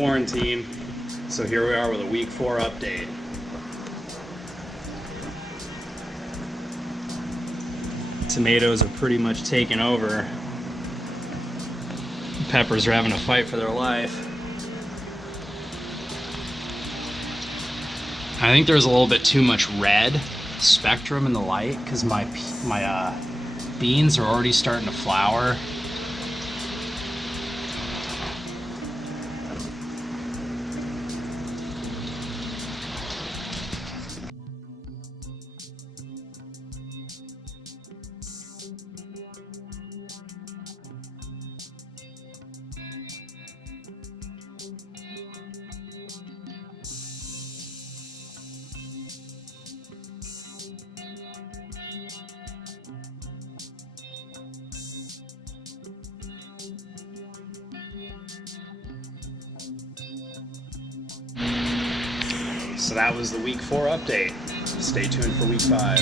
quarantine. So here we are with a week 4 update. Tomatoes are pretty much taken over. Peppers are having a fight for their life. I think there's a little bit too much red spectrum in the light because my beans are already starting to flower. So that was the week 4 update. Stay tuned for week 5.